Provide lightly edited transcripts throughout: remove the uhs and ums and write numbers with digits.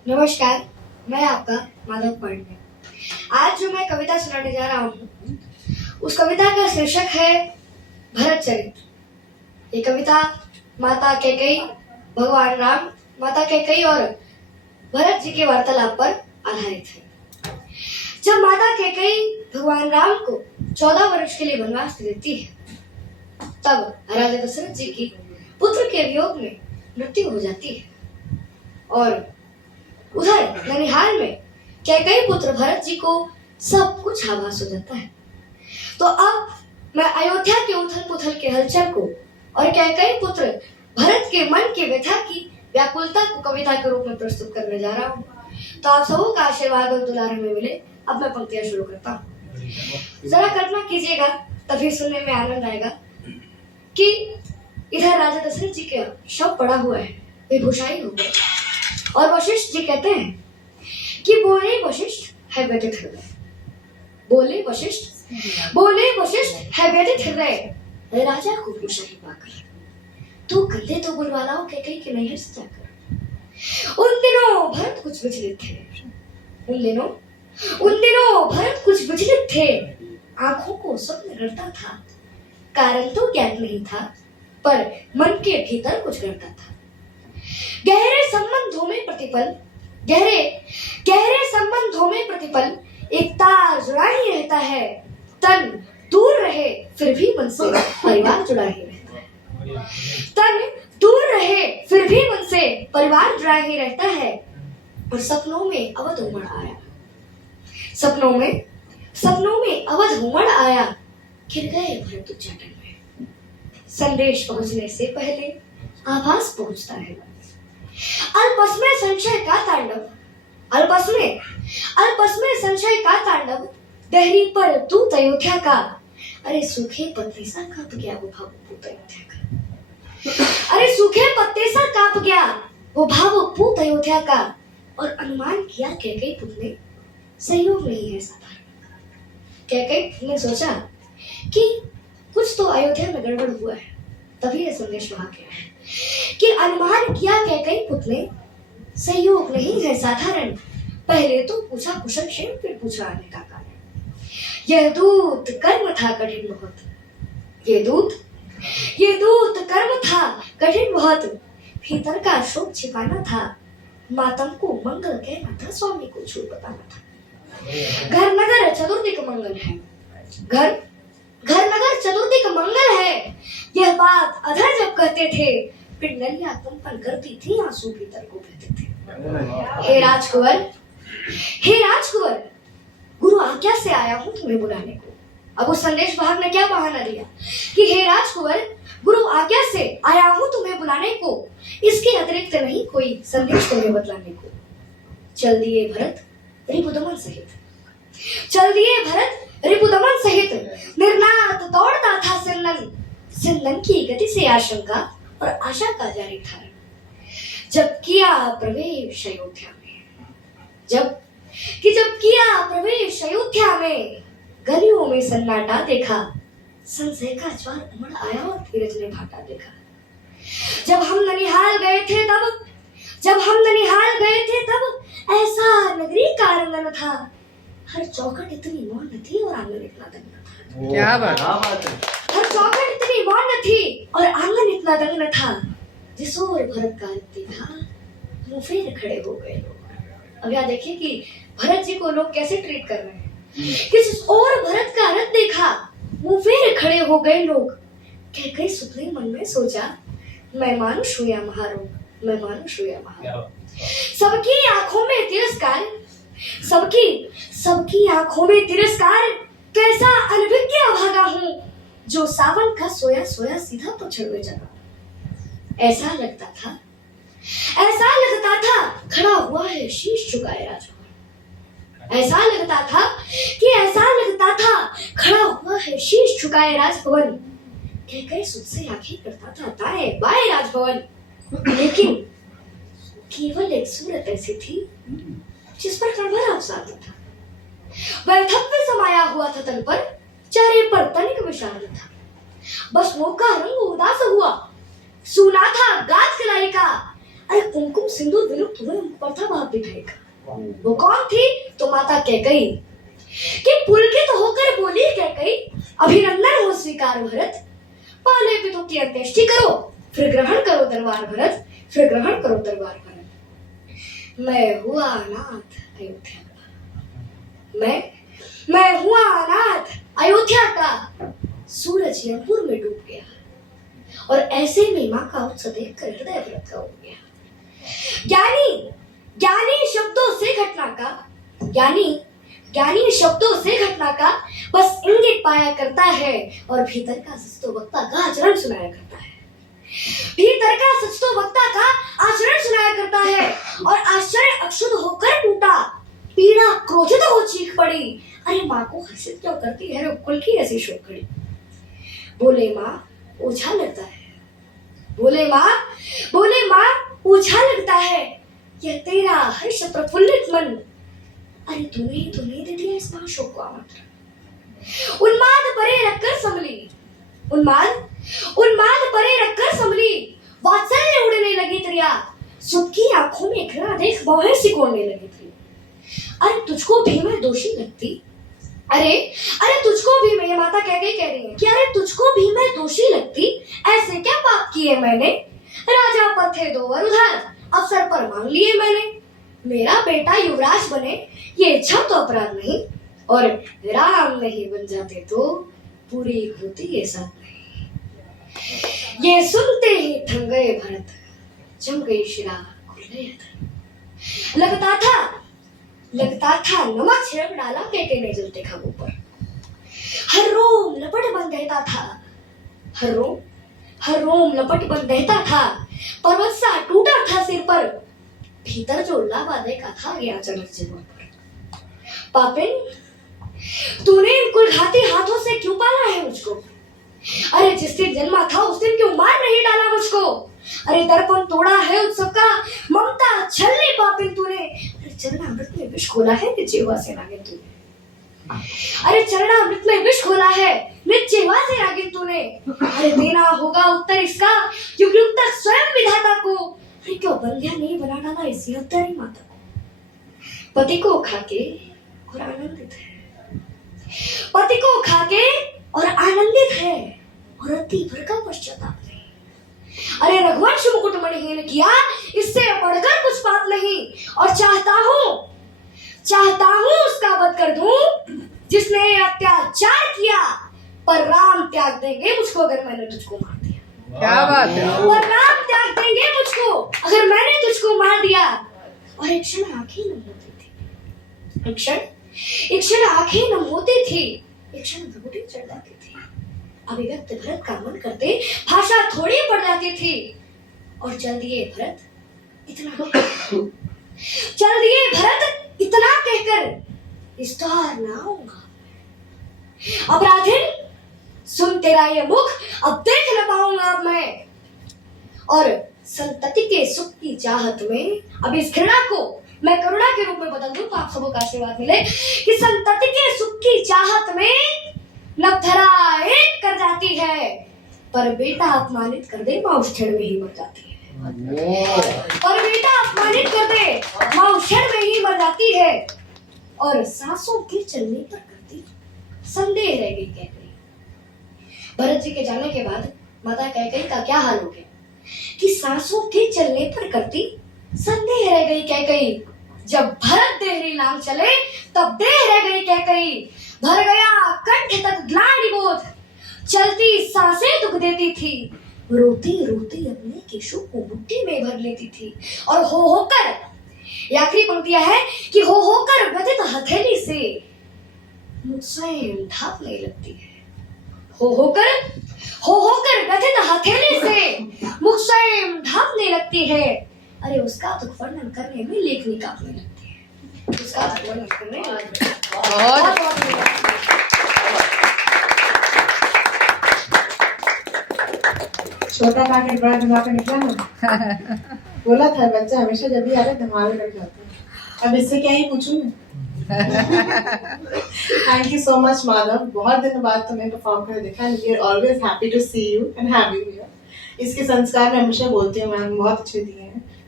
नमस्कार, मैं आपका माधव पांडे। आज जो मैं कविता सुनाने जा रहा हूँ, उस कविता का शीर्षक है भरत चरित्र। ये कविता माता कैकेयी, भगवान राम, माता कैकेयी और भरत जी के वार्तालाप पर आधारित है। जब माता कैकेयी भगवान राम को 14 वर्ष के लिए वनवास देती है, तब राजा दशरथ जी की पुत्र के वियोग में मृत्यु हो जाती है और उधर ननिहाल में कैकेयी पुत्र भरत जी को सब कुछ आभास हो जाता है। तो अब मैं अयोध्या के उथल पुथल के हलचल को और कैकेयी पुत्र भरत के मन की व्यथा की व्याकुलता को कविता के रूप में प्रस्तुत करने जा रहा हूँ। तो आप सबों का आशीर्वाद और दुलार हमें मिले। अब मैं पंक्तियां शुरू करता हूँ। जरा कल्पना कीजिएगा, तभी सुनने में आनंद आएगा कि इधर राजा दशरथ जी का शव पड़ा हुआ है, बेहोशाई हो गए और वशिष्ठ जी कहते हैं कि बोले वशिष्ठ है व्यथित हृदय, बोले वशिष्ठ है व्यथित हृदय, राजा को होशाई पाकर तू कंधे तो बुलवालाओ कैकेयी के नैहर से जाकर। उन दिनों भरत कुछ विचलित थे, उन दिनों भरत कुछ विचलित थे, आंखों को स्वप्न रटता था, कारण तो ज्ञात नहीं था पर मन के भीतर कुछ करता था। गहरे संबंधों में प्रतिपल एक तार जुड़ा ही रहता है, तन दूर रहे फिर भी मन से परिवार जुड़ा ही रहता है। तन दूर रहे फिर भी मन से परिवार जुड़ा ही रहता है। और सपनों में अवध उमड़ आया, सपनों में अवध उमड़ आया, घिर गए भरत उच्चाटन में। संदेश पहुंचने से पहले आभास पहुंचता है। अल्पस में संशय का तांडव, दहरी पर तू अयोध्या का, अरे सूखे पत्ते सा कांप गया वो भावुक अयोध्या का, अरे सूखे पत्ते सा कांप गया वो भावुक अयोध्या का। और अनुमान किया कैकेयी पुत्र ने सहयोग नहीं है साधारण। कैकेयी ने सोचा कि कुछ तो अयोध्या में गड़बड़ हुआ है, तभी यह संदेश वहां गया है कि अनुमान किया कैकेयी पुत्र ने सहयोग नहीं है साधारण। पहले तो पूछा कुशल क्षेम, फिर पूछा आने का कारण। यह दूत कर्म था कठिन बहुत, ये दूत कर्म था कठिन बहुत, भीतर का शोक छिपाना था, मातम को मंगल कहना था, स्वामी को झूठ बताना था। घर नगर चतुर्दिक मंगल है, घर नगर चतुर्दिक मंगल है, यह बात अधर जब कहते थे, पिंडलियां कंपन करती थी, आंसू भीतर को बहते थे। हे राजकुंवर, गुरु आज्ञा से आया हूं तुम्हें बुलाने को। अब उस संदेश वाहक ने क्या बहाना दिया कि हे राजकुंवर, गुरु आज्ञा से आया हूं तुम्हें बुलाने को, इसके अतिरिक्त नहीं कोई संदेश तुम्हें बतलाने को। चल दिए भरत रिपुदमन सहित, निर्नाद दौड़ता था सिंदन की गति से आशंका और आशा का जारी था। जब किया प्रवेश अयोध्या में, गलियों में सन्नाटा देखा, संशय का ज्वार उमड़ आया और धीरज ने भाटा देखा। जब हम ननिहाल गए थे तब ऐसा नगरी का आंगन था, हर चौखट इतनी मौन थी और आंगन इतना दंग था। क्या बात है। हर चौखट इतनी मौन थी और आंगन इतना दंग था, जिस ओर भरत का रथ देखा मुंह फेर खड़े हो गए लोग। अब यहाँ देखिए कि भरत जी को लोग कैसे ट्रीट कर रहे हैं। जिस ओर भरत का रथ देखा मुंह फेर खड़े हो गए लोग। कैकेयी सुपने मन में सोचा, मैं मानुष हुआ महारोग, मैं मानुष हुआ महारोग। सबकी आंखों में तिरस्कार, कैसा अनभिज्ञ अभागा हूँ, जो सावन का सोया सोया सीधा पछड़ में जगा। ऐसा लगता था खड़ा हुआ है शीश झुकाए राजभवन। ऐसा लगता था खड़ा हुआ है शीश झुकाए राजभवन। कैकेयी सुध से आंखें करता था दाएं बाएं राजभवन, लेकिन केवल एक सूरत ऐसी थी जिस पर कड़वा अवसाद था। वैधव्य समाया हुआ था तन पर, चेहरे पर तनिक विषाद था। बस मुंह का रंग उदास हुआ, सुना था गाज कलाई का, अरे कुमकुम सिंदूर विलुप्त हुए पर था भाव विधायिका। वो कौन थी? तो माता कैकई। कि पुलकित होकर बोली कैकई, अभिनंदन हो स्वीकार भरत, पहले पितु की अंत्येष्टि करो, फिर ग्रहण करो दरबार भरत, फिर ग्रहण करो दरबार भरत। मैं हुआ अनाथ अयोध्या का, मैं हुआ अनाथ अयोध्या का, सूरज यमपुर में डूब गया और ऐसे में माँ का उत्सव देखकर हृदय व्रत का हो गया। ज्ञानी शब्दों से घटना का, ज्ञानी शब्दों से घटना का बस इंगित पाया करता है और भीतर का सच तो वक्ता का आचरण सुनाया करता है। भीतर का सच तो वक्ता का आचरण सुनाया करता है और आश्चर्य अक्षुध होकर टूटा, पीड़ा क्रोधित हो चीख पड़ी, अरे माँ को हर्षित क्यों करती है कुल की ऐसी शोक खड़ी। बोले माँ ओझा लगता है, बोले माँ ओझा लगता है, यह तेरा हर्ष प्रफुल्लित मन, अरे तूने ही तो नहीं दे दिया इस महाशोक को आमंत्रण। उन्माद परे रखकर संभली, उन्माद परे रखकर संभली, वात्सल्य उड़ने लगी त्रिया, सुख की आंखों में घृणा देख बाहें सिकोड़ने लगी थी। अरे तुझको भी मैं दोषी लगती, अरे तुझको भी मैं, माता कह रही है कि अरे तुझको भी मैं दोषी लगती, ऐसे क्या पाप किए मैंने, राजा पद थे दो और उधार, अवसर पर मांग लिए मैंने, मेरा बेटा युवराज बने ये इच्छा तो अपराध नहीं, और राम नहीं बन जाते तो पूरी होती ये साथ नहीं। ये सुनते ही थम गए भरत, जम गई शिरा खुल गया। लगता था नमक छिड़क डाला केके ने जलते खाबों पर। हर रोम लपट बन रहता था, हर रोम लपट बन रहता था, पर्वत सा टूटा था सिर पर, भीतर जो लावा देखा था ये अचानक जीवन पर। पापिन तूने इन कुलघाती हाथों से क्यों पाला है मुझको, अरे जिस दिन जन्मा था उस दिन क्यों मार नहीं डाला मुझको, अरे दर्पण तोड़ा है उत्सव का, ममता छलनी पापिन तूने, चरणामृत में विष घोला है निश्चयवा से नागिन तूने, अरे चरणामृत में विष घोला है निश्चयवा से नागिन तूने, अरे देना होगा उत्तर इसका युग युग तक स्वयं विधाता को, अरे क्यों बंध्या नहीं बना डाला इसी हत्यारी माता को। पति को खाके और आनंदित है, पति को खाके और आनंदित है और अति भर का पश्चाताप नहीं। अरे रघुवंश मुकुटमणिहीन किया, इससे बढ़कर कुछ बात नहीं, और चाहता हूं उसका वध कर दूं जिसने अत्याचार किया, पर राम त्याग देंगे मुझको अगर मैंने तुझको मार दिया। क्या बात है। पर राम त्याग देंगे मुझको अगर मैंने तुझको मार दिया। और एक क्षण आंखें नम होती थी, एक क्षण आंखें नम होती थी, एक क्षण भ्रुकुटी चढ़ जाती थी, अभिव्यक्त भरत का मन करते भाषा थोड़ी पड़ जाती थी, और चल दिए भरत इतना कहकर विस्तार ना होगा। अपराधिन सुन तेरा ये मुख अब देख न पाऊंगा अब मैं, और संतति के सुख की चाहत में अब इस घृणा को मैं करुणा के रूप में बदल दूं तो आप सबको आशीर्वाद मिले कि संतति के सुख की चाहत में नवधरा एक कर जाती है, पर बेटा अपमानित कर दे माँ उस क्षण में ही मर जाती है। और बेटा अपमानित कर दे माँ उस क्षण में ही मर जाती है। और सांसों के चलने पर करती संदेह रह गई कैकई। भरत जी के जाने के बाद माता कैकई का क्या हाल हो गया कि सांसों के चलने पर करती संदेह रह गई कैकई। जब भरत देहरी नाम चले तब देह रह गई कैकई। भर गया कंठ तक ग्लानि बोध, चलती सांसें दुख देती थी, रोती रोती अपने केशों को मुट्ठी में भर लेती थी, और हो होकर ये आखिरी पंक्तियां है कि हो होकर व्यथित हथेली से मुझ स्वयं ढांपने लगती है। हो होकर व्यथित हथेली से मुझ स्वयं ढांपने लगती है। अरे उसका दुख वर्णन करने में लेखनी कांपने लगती है, उसका दुख वर्णन करने में छोटा पैकेट बड़ा दिमाग में निकला ना। बोला था बच्चा हमेशा जब भी आता धमाल कर जाता है। अब इससे क्या ही पूछूं मैं। Thank you so much Madhav, बहुत दिनों बाद तुम्हें परफॉर्म कर देखा and we are always happy to C you and have you here. इसके संस्कार मैं हमेशा बोलती हूँ मैम बहुत अच्छे दिए हैं,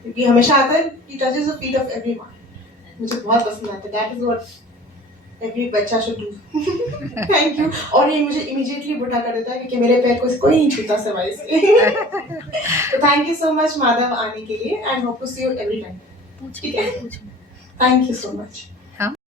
क्योंकि हमेशा आता है he touches the feet of everyone. मुझे बहुत पसंद आता है. That is what every बच्चा should do. Thank you. और ये मुझे immediately बुढ़ा कर देता है क्योंकि मेरे पैर को कोई नहीं छूता सिवाय इसके. तो thank you so much Madhav आने के लिए and hope to see you every time. ठीक है? Thank you so much.